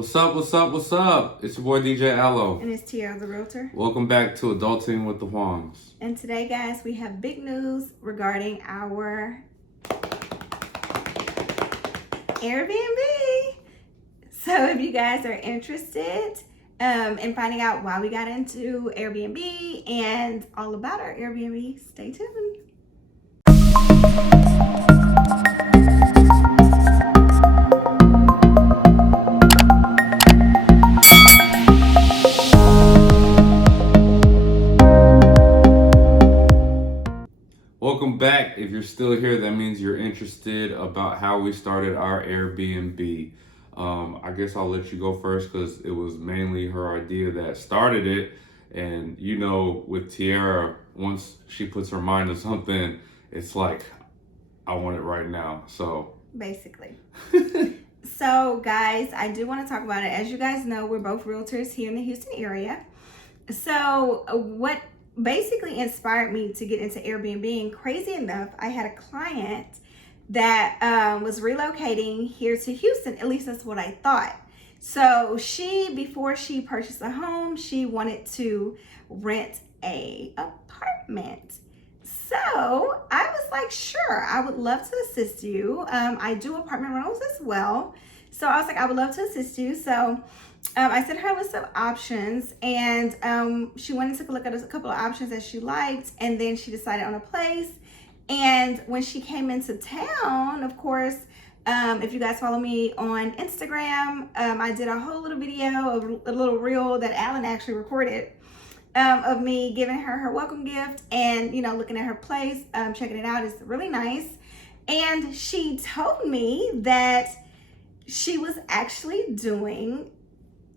What's up, what's up, what's up? It's your boy DJ Allo. And it's Tiara the Realtor. Welcome back to Adulting with the Huangs. And today, guys, we have big news regarding our Airbnb. So if you guys are interested in finding out why we got into Airbnb and all about our Airbnb, stay tuned. Welcome back. If you're still here, that means you're interested about how we started our Airbnb. I guess I'll let you go first because it was mainly her idea that started it. And you know, with Tiara, once she puts her mind to something, it's like, I want it right now. So basically. So guys, I do want to talk about it. As you guys know, we're both realtors here in the Houston area. So what basically inspired me to get into Airbnb, and crazy enough, I had a client that was relocating here to Houston. At least that's what I thought. So before she purchased a home, she wanted to rent a apartment. So I was like, sure, I would love to assist you. I do apartment rentals as well. So I was like, I would love to assist you. So I sent her a list of options, and she went and took a look at a couple of options that she liked, and then she decided on a place. And when she came into town, of course, if you guys follow me on Instagram, I did a whole little video of a little reel that Alan actually recorded of me giving her welcome gift and, you know, looking at her place, checking it out. It's really nice. And she told me that she was actually doing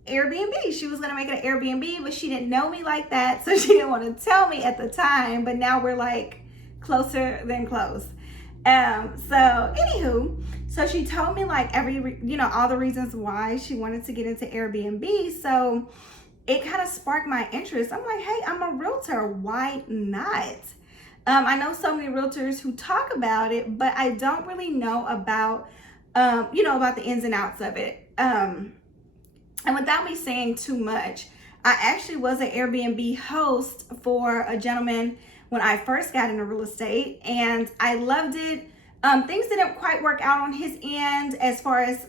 Airbnb. She was going to make it an Airbnb, but she didn't know me like that. So she didn't want to tell me at the time, but now we're like closer than close. So anywho, so she told me like all the reasons why she wanted to get into Airbnb. So it kind of sparked my interest. I'm like, hey, I'm a realtor. Why not? I know so many realtors who talk about it, but I don't really know about, about the ins and outs of it. And without me saying too much, I actually was an Airbnb host for a gentleman when I first got into real estate, and I loved it. Things didn't quite work out on his end as far as,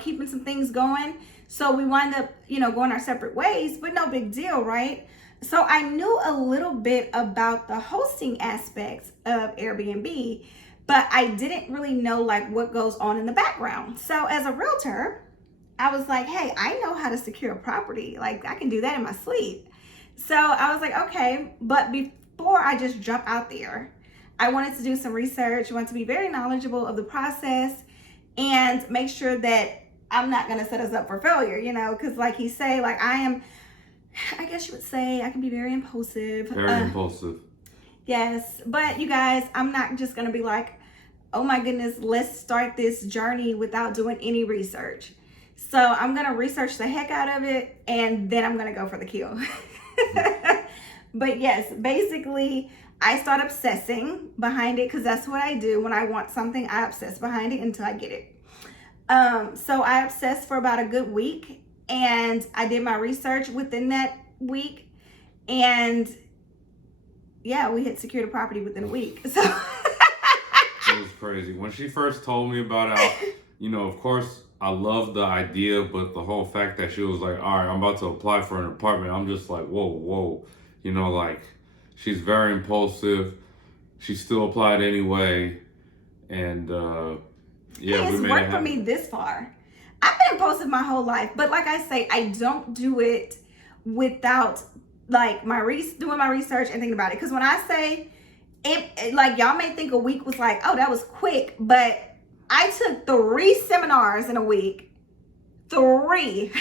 keeping some things going. So we wound up, going our separate ways, but no big deal, right? So I knew a little bit about the hosting aspects of Airbnb, but I didn't really know like what goes on in the background. So as a realtor, I was like, hey, I know how to secure a property. Like I can do that in my sleep. So I was like, okay, but before I just jump out there, I wanted to do some research. I wanted to be very knowledgeable of the process and make sure that I'm not going to set us up for failure, because like he say, like I guess you would say I can be very impulsive. Very impulsive. Yes. But you guys, I'm not just going to be like, oh my goodness, let's start this journey without doing any research. So I'm going to research the heck out of it, and then I'm going to go for the kill. But yes, basically, I start obsessing behind it because that's what I do. When I want something, I obsess behind it until I get it. So I obsessed for about a good week, and I did my research within that week. And yeah, we had secured a property within a week. So it was crazy. When she first told me about it, of course, I love the idea, but the whole fact that she was like, all right, I'm about to apply for an apartment. I'm just like, whoa. Like she's very impulsive. She still applied anyway. And it's worked for me this far. I've been impulsive my whole life, but like I say, I don't do it without like doing my research and thinking about it. Because when I say it, like y'all may think a week was like, oh, that was quick, but I took 3 seminars in a week. 3.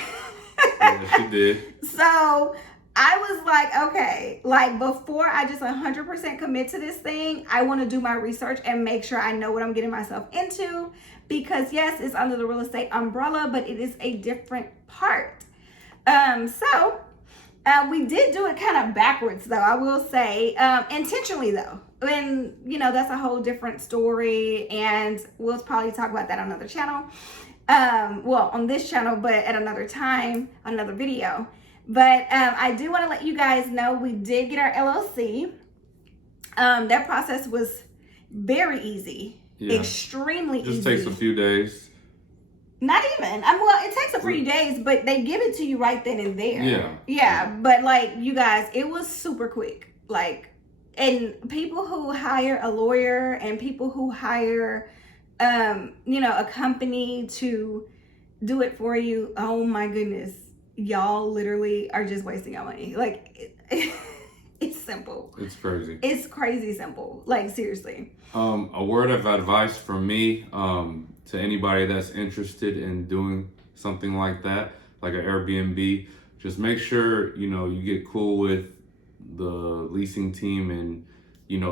Yeah, she did. So I was like, okay, like before I just 100% commit to this thing, I want to do my research and make sure I know what I'm getting myself into. Because yes, it's under the real estate umbrella, but it is a different part. So we did do it kind of backwards though, I will say, intentionally though. And that's a whole different story, and we'll probably talk about that on another channel. Well, on this channel, but at another time, another video. But I do want to let you guys know we did get our LLC. That process was very easy, extremely easy. Just takes a few days. Not even. Well, it takes a few days, but they give it to you right then and there. Yeah. But like, you guys, it was super quick. Like, and people who hire a lawyer and people who hire, a company to do it for you. Oh my goodness, y'all literally are just wasting your money. Like, it's simple. It's crazy. It's crazy simple. Like, seriously. A word of advice from me, to anybody that's interested in doing something like that, like an Airbnb, just make sure, you get cool with the leasing team and,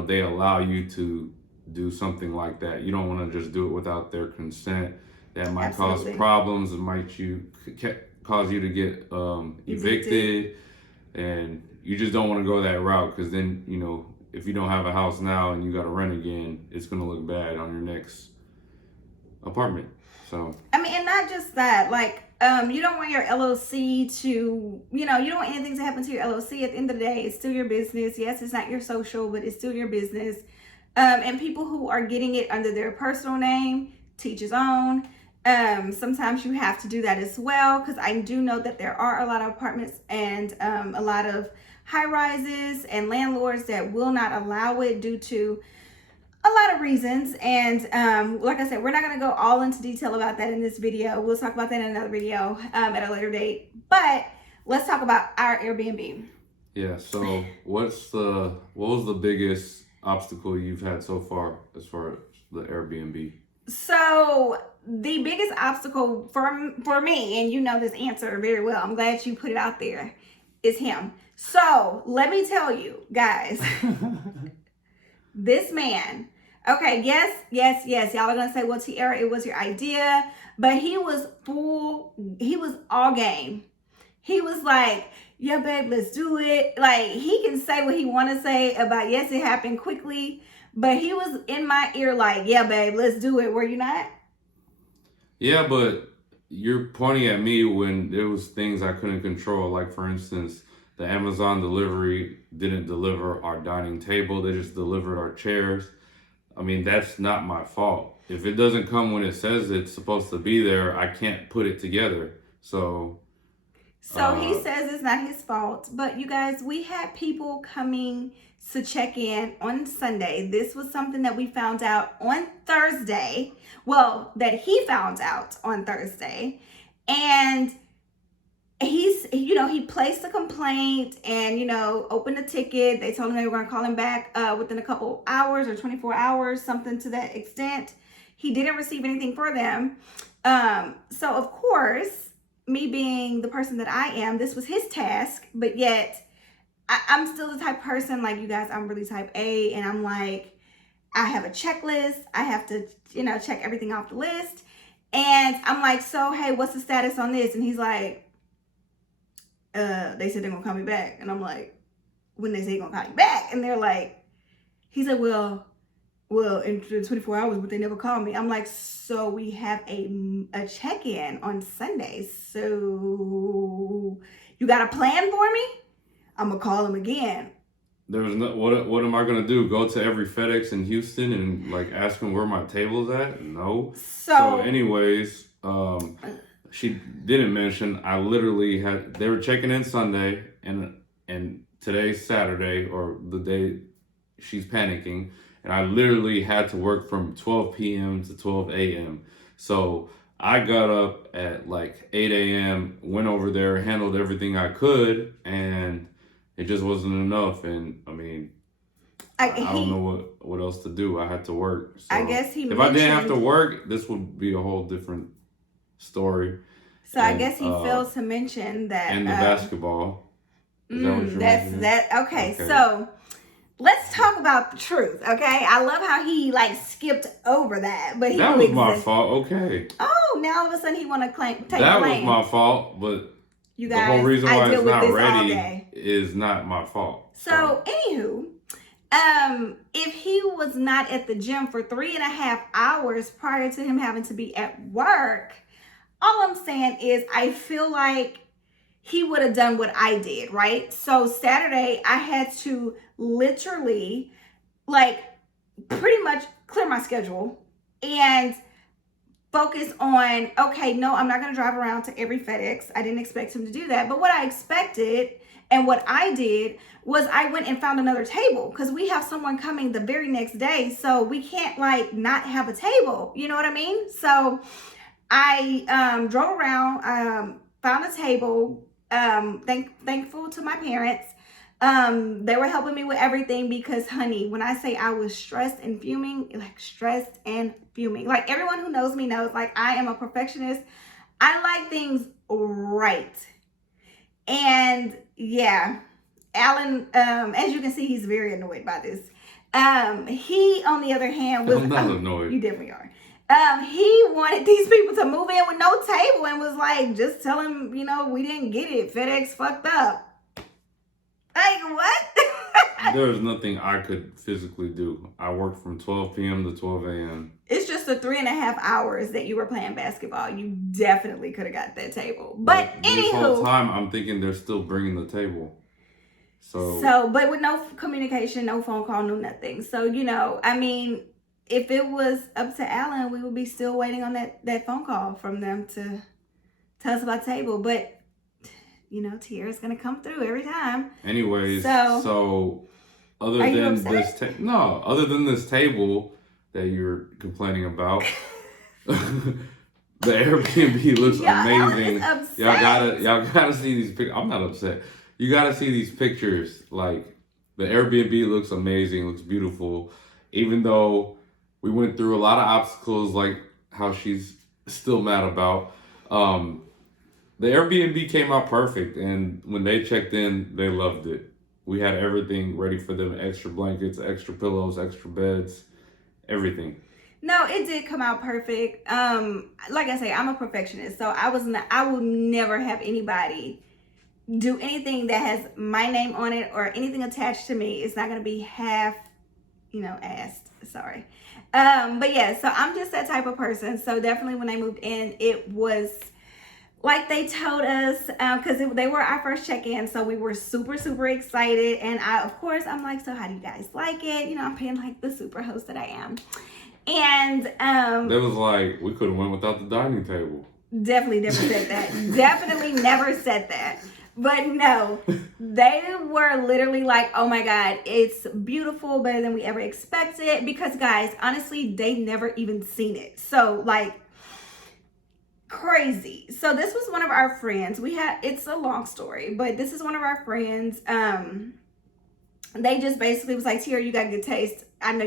they allow you to do something like that. You don't want to just do it without their consent. That might cause problems. It might cause you to get evicted. And you just don't want to go that route, because then, if you don't have a house now and you got to rent again, it's going to look bad on your next apartment. So I mean, and not just that, like, you don't want your LLC to, you don't want anything to happen to your LLC. At the end of the day, it's still your business. Yes, it's not your social, but it's still your business. And people who are getting it under their personal name, teach his own. Sometimes you have to do that as well, because I do know that there are a lot of apartments and a lot of high rises and landlords that will not allow it due to a lot of reasons. And like I said, we're not going to go all into detail about that in this video. We'll talk about that in another video at a later date. But let's talk about our Airbnb. Yeah, so what was the biggest obstacle you've had so far as far as the Airbnb? So the biggest obstacle for me, and you know this answer very well, I'm glad you put it out there, is him. So let me tell you guys, this man, okay, yes, y'all are gonna say, well, Tiara, it was your idea, but he was all game. He was like, yeah, babe, let's do it. Like, he can say what he want to say about, yes, it happened quickly, but he was in my ear like, yeah, babe, let's do it. Were you not? Yeah, but you're pointing at me when there was things I couldn't control. Like, for instance, the Amazon delivery didn't deliver our dining table. They just delivered our chairs. I mean, that's not my fault. If it doesn't come when it says it's supposed to be there, I can't put it together. So he says it's not his fault. But you guys, we had people coming to check in on Sunday. This was something that we found out on Thursday. Well, that he found out on Thursday. And he placed a complaint and, opened a ticket. They told him they were going to call him back within a couple hours or 24 hours, something to that extent. He didn't receive anything for them. So, of course, me being the person that I am, this was his task, but yet I'm still the type of person, like you guys, I'm really type A, and I'm like, I have a checklist. I have to, check everything off the list. And I'm like, so, hey, what's the status on this? And he's like, they said they're gonna call me back. And I'm like, when they say they're gonna call you back? And they're like, he said, well, in 24 hours, but they never called me. I'm like, so we have a check-in on Sunday. So you got a plan for me? I'm gonna call him again. There was no, what am I gonna do? Go to every FedEx in Houston and like ask them where my table's at? No. So anyways, she didn't mention, I literally they were checking in Sunday and today's Saturday, or the day she's panicking, and I literally had to work from 12 p.m. to 12 a.m. So I got up at like 8 a.m., went over there, handled everything I could, and it just wasn't enough. And I mean, I don't know what else to do. I had to work. So I guess if I didn't have to work, this would be a whole different story. So I guess he fails to mention that. And the basketball. Is that what you're mentioning? Okay, so let's talk about the truth, okay? I love how he skipped over that, but that was my fault. Okay. Oh, now all of a sudden he want to take blame. That was my fault, but you guys, the whole reason why it's not ready is not my fault. So anywho, if he was not at the gym for 3.5 hours prior to him having to be at work, all I'm saying is I feel like he would have done what I did, right? So Saturday, I had to literally, like, pretty much clear my schedule and focus on, okay, no, I'm not going to drive around to every FedEx. I didn't expect him to do that. But what I expected and what I did was I went and found another table because we have someone coming the very next day. So we can't like not have a table. You know what I mean? So I drove around, found a table, thankful to my parents. They were helping me with everything because, honey, when I say I was stressed and fuming, like stressed and fuming, like everyone who knows me knows, like I am a perfectionist. I like things right. And yeah, Alan, as you can see, he's very annoyed by this. He, on the other hand, was I'm not annoyed. You definitely are. He wanted these people to move in with no table and was like, just tell him, you know, we didn't get it. FedEx fucked up. Like, what? There's nothing I could physically do. I worked from 12 p.m. to 12 a.m. It's just the 3.5 hours that you were playing basketball. You definitely could have got that table. But this anywho, whole time, I'm thinking they're still bringing the table. But with no communication, no phone call, no nothing. So, you know, I mean, if it was up to Alan, we would be still waiting on that phone call from them to tell us about the table. But you know, Tiara's gonna come through every time. Anyways, so other than this table that you're complaining about, the Airbnb looks amazing. Y'all gotta see these pictures. I'm not upset. You gotta see these pictures. Like the Airbnb looks amazing, looks beautiful. Even though we went through a lot of obstacles, like how she's still mad about. The Airbnb came out perfect, and when they checked in, they loved it. We had everything ready for them: extra blankets, extra pillows, extra beds, everything. No, it did come out perfect. Like I say, I'm a perfectionist, so I will never have anybody do anything that has my name on it or anything attached to me. It's not gonna be half, assed. Sorry. But yeah, so I'm just that type of person. So definitely when I moved in, it was like they told us, because they were our first check-in, so we were super, super excited. And I'm like, so how do you guys like it? I'm paying like the super host that I am. And they was like, we could have went without the dining table. Definitely never said that. Definitely never said that. But no, they were literally like, oh my God, it's beautiful, better than we ever expected. Because guys, honestly, they never even seen it. So like, crazy. So this was one of our friends. It's a long story, but this is one of our friends. They just basically was like, Tiara, you got good taste. I know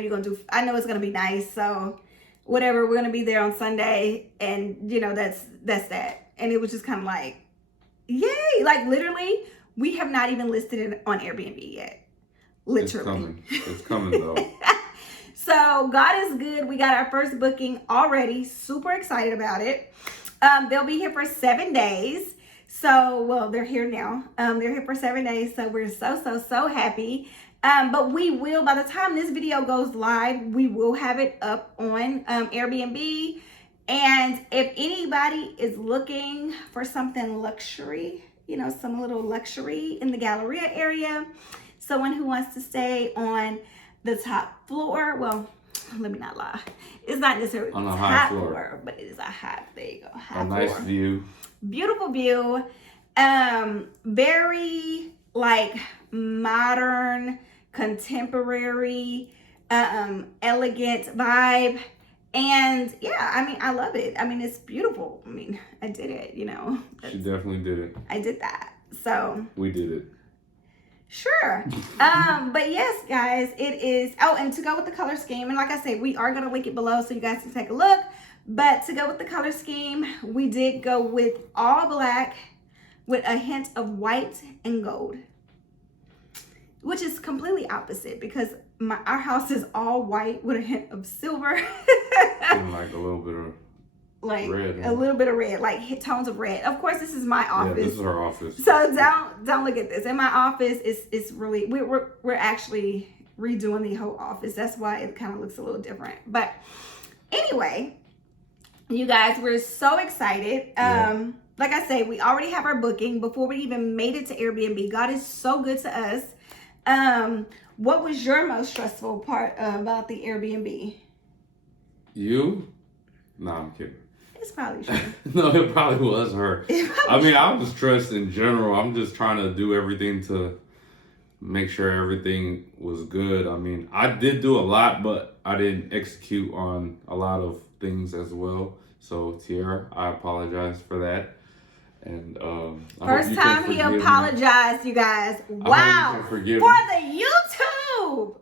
it's gonna be nice. So whatever, we're gonna be there on Sunday, and that's that. And it was just kind of like, yay! Like literally, we have not even listed it on Airbnb yet. Literally, it's coming though. So God is good. We got our first booking already. Super excited about it. They'll be here for 7 days. So, they're here now. They're here for 7 days. So we're so happy. But we will, by the time this video goes live, we will have it up on Airbnb. And if anybody is looking for something luxury, some little luxury in the Galleria area, someone who wants to stay on the top floor, well, let me not lie. It's not necessarily on the a top high floor, but it is a high, there you go, high a floor. nice view. Beautiful view. Very like modern, contemporary, elegant vibe. And yeah, I mean, I love it. I mean, it's beautiful. I mean, I did it, She definitely did it. I did that. So. We did it. Sure. But yes, guys, it is. Oh, and to go with the color scheme, and like I said, we are going to link it below so you guys can take a look. But to go with the color scheme, we did go with all black with a hint of white and gold, which is completely opposite because our house is all white with a hint of silver. And like a little bit of red, a little bit of red, like tones of red. Of course, this is my office. Yeah, this is our office. So don't look at this. In my office, it's really we're actually redoing the whole office. That's why it kind of looks a little different. But anyway, You guys, we're so excited. Yeah. Like I say, we already have our booking before we even made it to Airbnb. God is so good to us. What was your most stressful part about the Airbnb? You? No, I'm kidding. It's probably true. No, it probably was her. I mean, I was stressed in general. I'm just trying to do everything to make sure everything was good. I mean, I did do a lot, but I didn't execute on a lot of things as well. So, Tiara, I apologize for that. And first time he apologized, you guys. Wow. For the YouTube.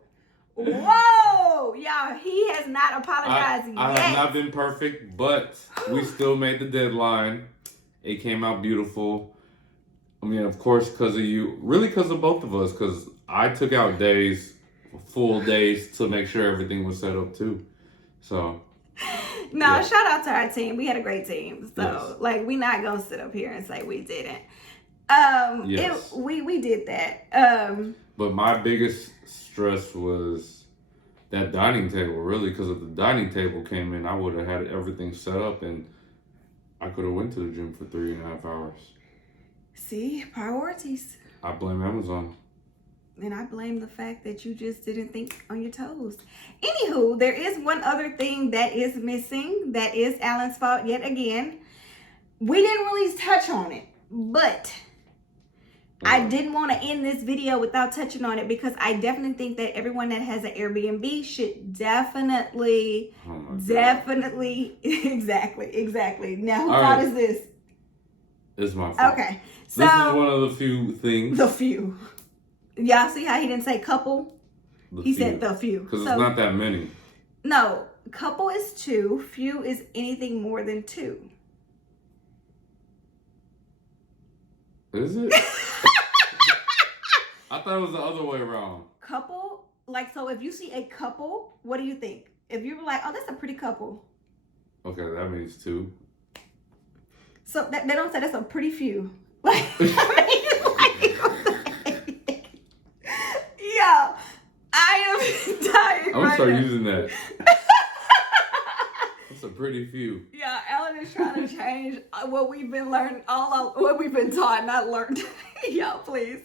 Whoa. Y'all, he has not apologized yet. I have not been perfect, but we still made the deadline. It came out beautiful. I mean, of course, because of you. Really because of both of us. Because I took out days, full days, to make sure everything was set up too. So... No, yeah. Shout out to our team. We had a great team. So, yes. Like, we not going to sit up here and say we didn't. Yes. We did that. But my biggest stress was that dining table, really, because if the dining table came in, I would have had everything set up and I could have went to the gym for 3.5 hours. See, priorities. I blame Amazon. And I blame the fact that you just didn't think on your toes. Anywho, there is one other thing that is missing. That is Alan's fault yet again. We didn't really touch on it, but I didn't want to end this video without touching on it because I definitely think that everyone that has an Airbnb should definitely, exactly. Now, who thought is this? It's my fault. Okay. So, this is one of the few things. The few. Y'all see how he didn't say couple? He said the few. Because it's not that many. No, couple is 2. Few is anything more than 2. Is it? I thought it was the other way around. Couple, like, so if you see a couple, what do you think? If you were like, oh, that's a pretty couple. Okay, that means 2. So they don't say that's a pretty few. Like, yo, I am dying. I'm gonna start using that. That's a pretty few. Yeah, Ellen is trying to change what we've been learning, what we've been taught, not learned. Y'all, please.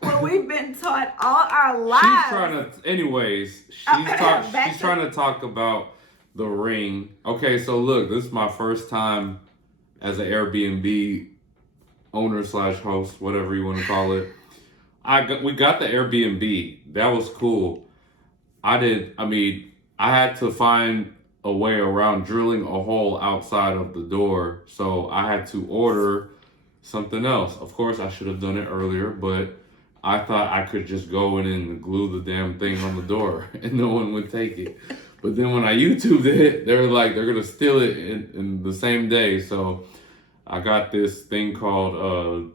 What we've been taught all our lives. She's trying to, anyways, she's trying to talk about the ring. Okay, so look, this is my first time as an Airbnb owner / host, whatever you want to call it. We got the Airbnb. That was cool. I had to find a way around drilling a hole outside of the door. So I had to order something else. Of course, I should have done it earlier, but I thought I could just go in and glue the damn thing on the door and no one would take it. But then when I YouTubed it, they're like, they're going to steal it in the same day. So I got this thing called,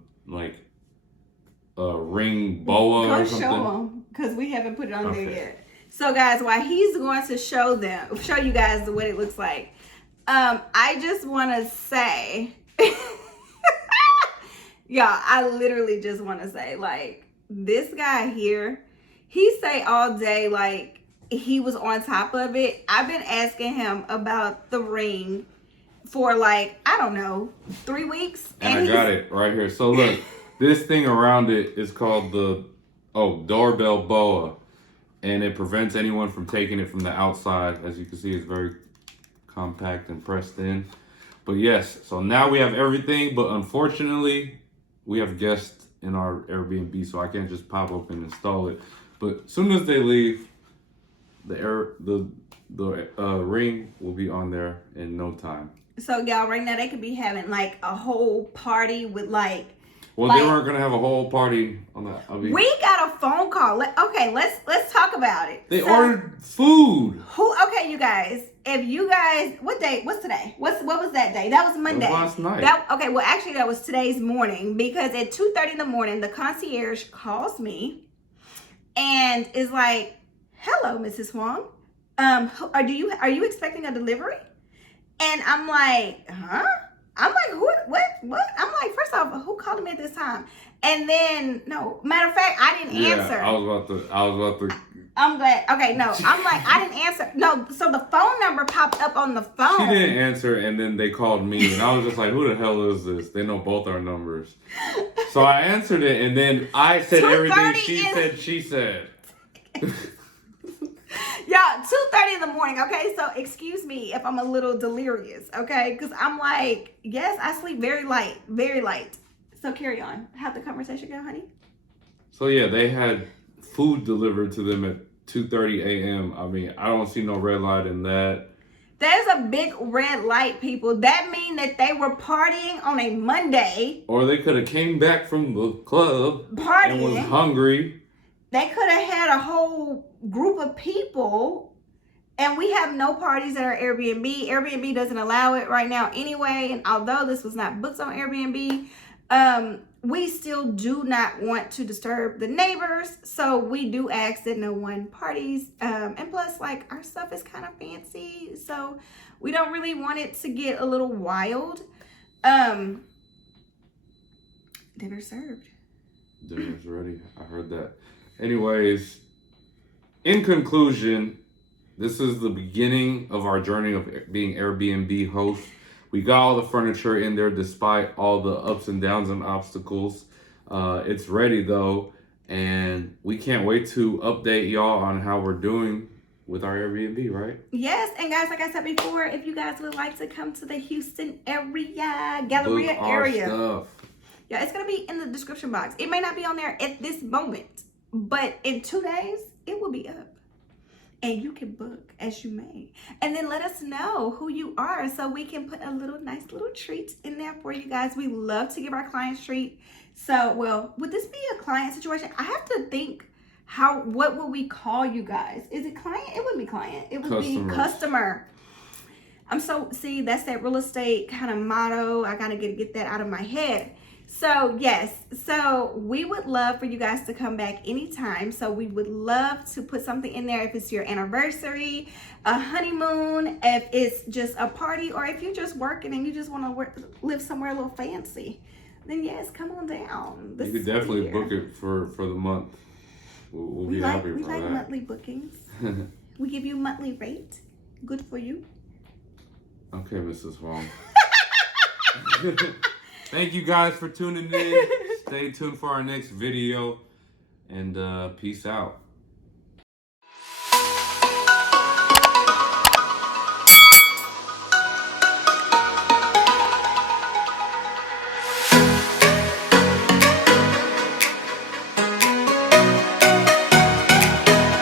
ring boa or something. Show them, because we haven't put it on there yet. So guys, while he's going to show you guys what it looks like, I just want to say, y'all, I literally just want to say, like, this guy here, he say all day, like, he was on top of it. I've been asking him about the ring for, like, I don't know, 3 weeks. And I got it right here. So look, this thing around it is called the doorbell boa. And it prevents anyone from taking it from the outside. As you can see, it's very compact and pressed in. But yes, so now we have everything. But unfortunately, we have guests in our Airbnb, so I can't just pop up and install it. But as soon as they leave, the ring will be on there in no time. So y'all, right now they could be having like a whole party with like. Well, they weren't gonna have a whole party on that. We got a phone call. Let's talk about it. They ordered food. Okay, you guys. If you guys, what day? What's today? What was that day? That was Monday. That was last night. Okay, well actually that was today's morning because at 2:30 in the morning the concierge calls me and is like, "Hello, Mrs. Huang. Are you expecting a delivery?" And I'm like, "Huh?" I'm like, what? I'm like, first off, who called me at this time? And then, no, matter of fact, I didn't answer. I was about to I'm glad. Okay, no. I'm like, I didn't answer. No, so the phone number popped up on the phone. She didn't answer, and then they called me, and I was just like, who the hell is this? They know both our numbers. So I answered it, and then I said everything she said. Y'all, 2:30 in the morning, okay? So excuse me if I'm a little delirious, okay? Because I'm like, yes, I sleep very light, very light. So carry on. How'd the conversation go, honey? So yeah, they had food delivered to them at 2:30 a.m. I mean, I don't see no red light in that. There's a big red light, people. That mean that they were partying on a Monday. Or they could have came back from the club partying. And was hungry. They could have had a whole group of people, and we have no parties at our Airbnb. Airbnb doesn't allow it right now anyway, and although this was not booked on Airbnb, we still do not want to disturb the neighbors, so we do ask that no one parties, and plus, like, our stuff is kind of fancy, so we don't really want it to get a little wild. Dinner served. Dinner's ready. I heard that. Anyways, in conclusion, this is the beginning of our journey of being Airbnb hosts. We got all the furniture in there despite all the ups and downs and obstacles. It's ready though, and we can't wait to update y'all on how we're doing with our Airbnb, right? Yes, and guys, like I said before, if you guys would like to come to the Houston area, Galleria area. Stuff. Yeah, it's going to be in the description box. It may not be on there at this moment, but in 2 days, it will be up. And you can book as you may. And then let us know who you are so we can put a nice little treat in there for you guys. We love to give our clients treat. So, well, would this be a client situation? I have to think what would we call you guys? Is it client? It wouldn't be client. It would be customer. See, that's that real estate kind of motto. I got to get that out of my head. So yes, so we would love for you guys to come back anytime. So we would love to put something in there if it's your anniversary, a honeymoon, if it's just a party, or if you're just working and you just want to live somewhere a little fancy, then yes, come on down. You could definitely book it for the month. We'll be happy for that. We like monthly bookings. We give you monthly rate. Good for you. Okay, Mrs. Huang. Thank you guys for tuning in. Stay tuned for our next video, and peace out.